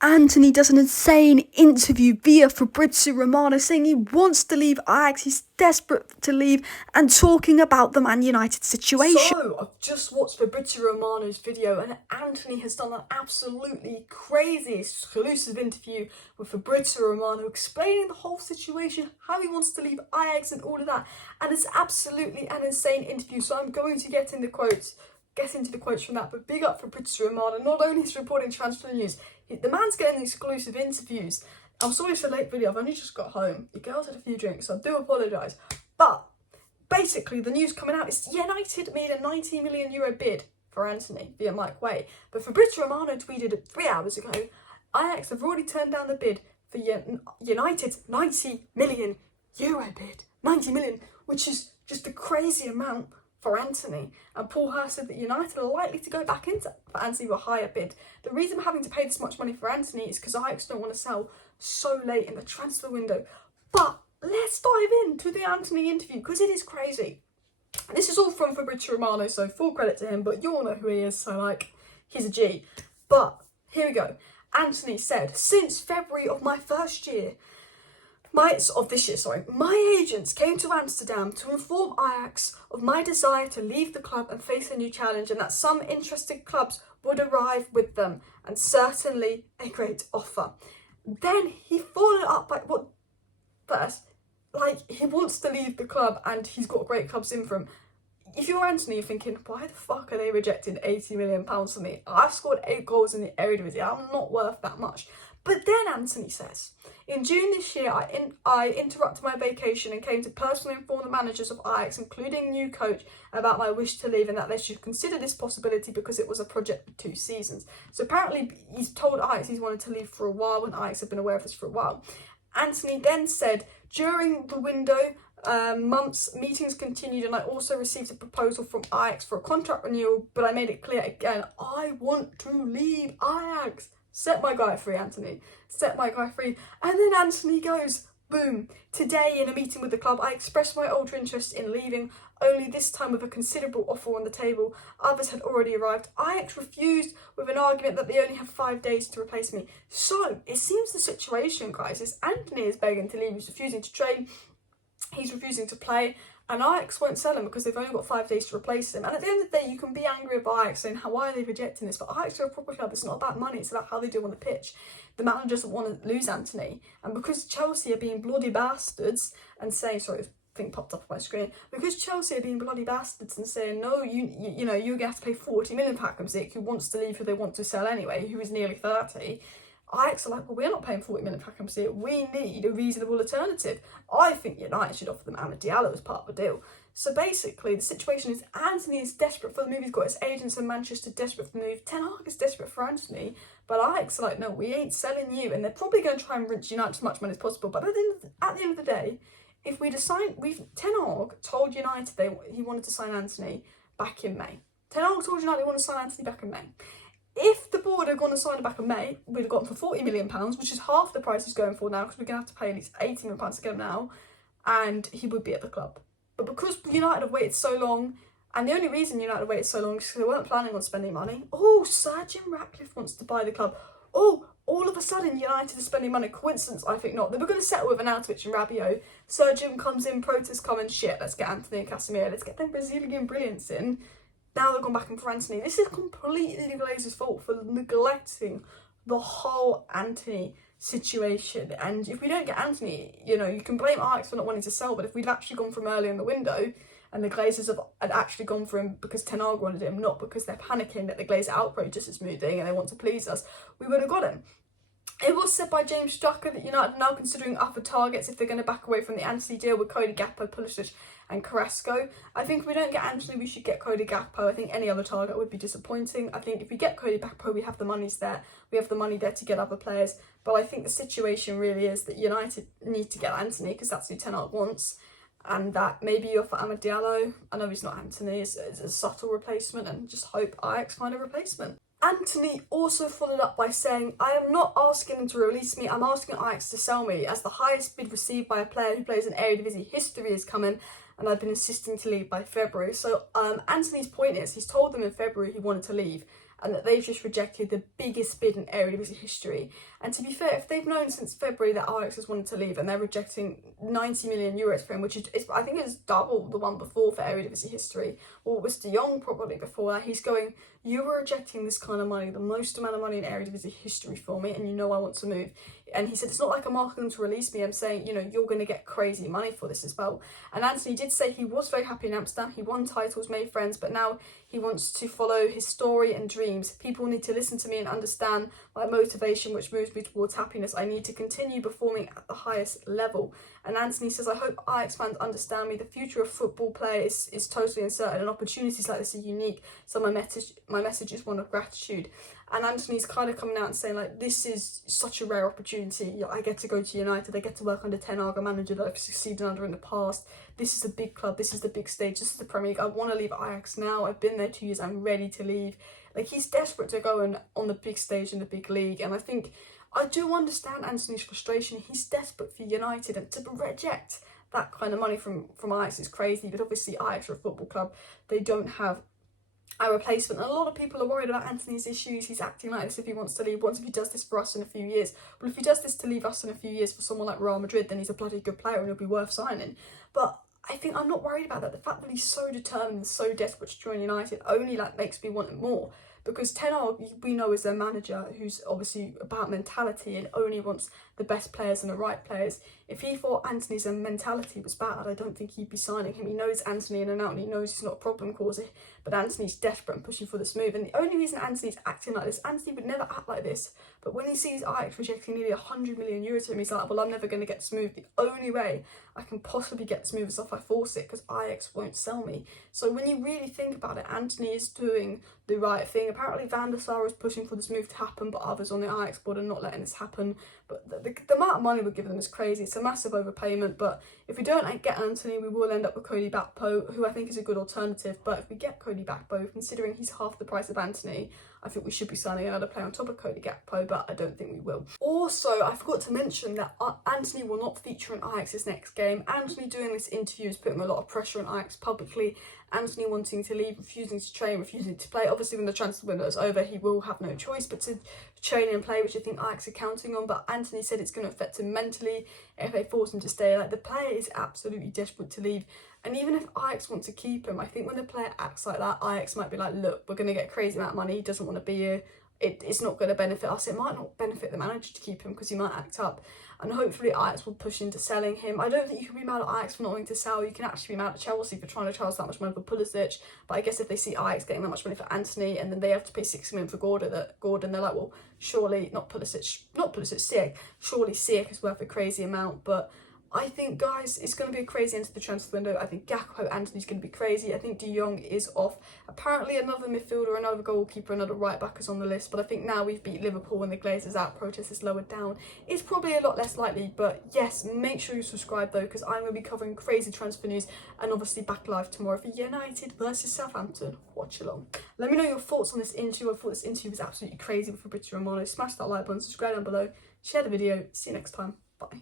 Antony does an insane interview via Fabrizio Romano saying he wants to leave Ajax, he's desperate to leave, and talking about the Man United situation. So, I've just watched Fabrizio Romano's video, and Antony has done an absolutely crazy exclusive interview with Fabrizio Romano explaining the whole situation, how he wants to leave Ajax and all of that, and it's absolutely an insane interview, so I'm going to get into the quotes from that. But big up Fabrizio Romano. Not only is reporting transfer news, the man's getting exclusive interviews. I'm sorry for the late video, I've only just got home. The girls had a few drinks, so I do apologise. But basically, the news coming out is United made a €90 million bid for Antony via Mike Way. But Fabrizio Romano tweeted 3 hours ago, Ajax have already turned down the bid for United's €90 million bid. 90 million, which is just a crazy amount for Antony. And Paul Hurst said that United are likely to go back into for Antony with a higher bid. The reason we're having to pay this much money for Antony is because Ajax don't want to sell so late in the transfer window. But let's dive into the Antony interview because it is crazy. This is all from Fabrizio Romano, so full credit to him, but you all know who he is, so like, he's a G. But here we go. Antony said, since February of my first year, my agents came to Amsterdam to inform Ajax of my desire to leave the club and face a new challenge, and that some interested clubs would arrive with them, and certainly a great offer. Then he followed up by he wants to leave the club and he's got great clubs in for him. If you're Antony, you're thinking, why the fuck are they rejecting £80 million for me? I've scored 8 goals in the Eredivisie, I'm not worth that much. But then Antony says, in June this year, I interrupted my vacation and came to personally inform the managers of Ajax, including new coach, about my wish to leave and that they should consider this possibility because it was a project for 2 seasons. So apparently he's told Ajax he's wanted to leave for a while, and Ajax have been aware of this for a while. Antony then said, during the window, months, meetings continued, and I also received a proposal from Ajax for a contract renewal, but I made it clear again, I want to leave Ajax. Set my guy free, Antony. Set my guy free. And then Antony goes, boom. Today, in a meeting with the club, I expressed my ultra interest in leaving, only this time with a considerable offer on the table. Others had already arrived. Ajax refused with an argument that they only have 5 days to replace me. So, it seems the situation, guys, is Antony is begging to leave. He's refusing to train. He's refusing to play. And Ajax won't sell him because they've only got 5 days to replace him. And at the end of the day, you can be angry with Ajax saying, why are they rejecting this? But Ajax are a proper club. It's not about money. It's about how they do on the pitch. The manager doesn't want to lose Antony. And because Chelsea are being bloody bastards and saying, sorry, the thing popped up on my screen. Because Chelsea are being bloody bastards and saying, no, you know, you're going to have to pay 40 million for Hakamzik, who wants to leave, who they want to sell anyway, who is nearly 30. Ajax are like, well, we're not paying 40 million for Hakamzik. We need a reasonable alternative. I think United should offer them Amad Diallo as part of the deal. So basically, the situation is Antony is desperate for the move. He's got his agents in Manchester desperate for the move. Ten Hag is desperate for Antony. But Ajax are like, no, we ain't selling you. And they're probably going to try and rinse United as much money as possible. But at the end of the day, if we decide, Ten Hag told United he wanted to sign Antony back in May. Ten Hag told United they want to sign Antony back in May. If the board had gone and signed him back in May, we'd have got him for £40 million, which is half the price he's going for now, because we're going to have to pay at least £80 million to get him now, and he would be at the club. But because United have waited so long, and the only reason United have waited so long is because they weren't planning on spending money. Oh, Sir Jim Ratcliffe wants to buy the club. Oh, all of a sudden United is spending money. Coincidence? I think not. They were going to settle with Arnautovic and Rabiot. Sir Jim comes in, protests come and shit, let's get Antony and Casemiro, let's get them Brazilian brilliance in. Now they've gone back in for Antony. This is completely the Glazers' fault for neglecting the whole Antony situation. And if we don't get Antony, you know, you can blame Ajax for not wanting to sell, but if we'd actually gone for him early in the window and the Glazers had actually gone for him because Ten Hag wanted him, not because they're panicking that the Glazer outrageous is moving and they want to please us, we would have got him. It was said by James Strucker that United are now considering other targets if they're going to back away from the Antony deal with CODY, GAKPO, Pulisic and Carrasco. I think if we don't get Antony, we should get CODY, GAKPO. I think any other target would be disappointing. I think if we get CODY, GAKPO, we have the monies there. We have the money there to get other players. But I think the situation really is that United need to get Antony because that's who Ten Hag wants. And that maybe you offer Amad Diallo. I know he's not Antony, it's a subtle replacement, and just hope Ajax find a replacement. Antony also followed up by saying, I am not asking them to release me, I'm asking Ajax to sell me, as the highest bid received by a player who plays in Eredivisie history is coming, and I've been insisting to leave by February. So Antony's point is, he's told them in February he wanted to leave, and that they've just rejected the biggest bid in Eredivisie history. And to be fair, if they've known since February that Ajax has wanted to leave and they're rejecting 90 million euros for him, which is I think is double the one before for Eredivisie history, or was De Jong probably before that, he's going, you were rejecting this kind of money, the most amount of money in Eredivisie history for me, and you know I want to move. And he said, it's not like I'm asking them to release me, I'm saying, you know, you're going to get crazy money for this as well. And Antony did say he was very happy in Amsterdam, he won titles, made friends, but now he wants to follow his story and dreams. People need to listen to me and understand my motivation, which moves me towards happiness. I need to continue performing at the highest level. And Antony says, I hope Ajax fans understand me. The future of football play is totally uncertain, and opportunities like this are unique. So my message is one of gratitude. And Antony's kind of coming out and saying, like, this is such a rare opportunity. I get to go to United. I get to work under Ten Hag, a manager that I've succeeded under in the past. This is a big club. This is the big stage. This is the Premier League. I want to leave Ajax now. I've been there 2 years. I'm ready to leave. Like, he's desperate to go on the big stage in the big league. And I think I do understand Antony's frustration. He's desperate for United, and to reject that kind of money from Ajax is crazy. But obviously Ajax are a football club. They don't have a replacement. And a lot of people are worried about Antony's issues. He's acting like this if he wants to leave. What if he does this for us in a few years? Well, if he does this to leave us in a few years for someone like Real Madrid, then he's a bloody good player and he'll be worth signing. But I think I'm not worried about that. The fact that he's so determined and so desperate to join United only makes me want it more. Because Ten Hag, we know, is their manager who's obviously about mentality and only wants the best players and the right players. If he thought Antony's mentality was bad, I don't think he'd be signing him. He knows Antony in and out, and he knows he's not a problem causer, but Antony's desperate and pushing for this move. And the only reason Antony's acting like this, Antony would never act like this, but when he sees Ajax rejecting nearly 100 million euros to him, he's like, well, I'm never going to get this move. The only way I can possibly get this move is if I force it, because Ajax won't sell me. So when you really think about it, Antony is doing the right thing. Apparently Van der Sar is pushing for this move to happen, but others on the Ajax board are not letting this happen. But the amount of money we're giving them is crazy. It's a massive overpayment, but if we don't get Antony, we will end up with CODY GAKPO, who I think is a good alternative. But if we get CODY GAKPO, considering he's half the price of Antony, I think we should be signing another player on top of CODY GAKPO, but I don't think we will. Also, I forgot to mention that Antony will not feature in Ajax's next game. Antony doing this interview is putting a lot of pressure on Ajax publicly. Antony wanting to leave, refusing to train, refusing to play. Obviously, when the transfer window is over, he will have no choice but to train and play, which I think Ajax are counting on. But Antony said it's going to affect him mentally if they force him to stay. Like, the player is absolutely desperate to leave. And even if Ajax want to keep him, I think when the player acts like that, Ajax might be like, look, we're going to get a crazy amount of money. He doesn't want to be here. It's not going to benefit us. It might not benefit the manager to keep him because he might act up. And hopefully Ajax will push into selling him. I don't think you can be mad at Ajax for not wanting to sell. You can actually be mad at Chelsea for trying to charge that much money for Pulisic. But I guess if they see Ajax getting that much money for Antony and then they have to pay 6 million for Gordon, they're like, well, surely, not Pulisic, Ziyech, surely Ziyech is worth a crazy amount. But I think, guys, it's going to be a crazy end to the transfer window. I think GAKPO, Antony's going to be crazy. I think De Jong is off. Apparently another midfielder, another goalkeeper, another right back is on the list. But I think now we've beat Liverpool and the Glazers out, protest is lowered down. It's probably a lot less likely. But yes, make sure you subscribe though, because I'm going to be covering crazy transfer news and obviously back live tomorrow for United versus Southampton. Watch along. Let me know your thoughts on this interview. I thought this interview was absolutely crazy with Fabrizio Romano. Smash that like button, subscribe down below, share the video. See you next time. Bye.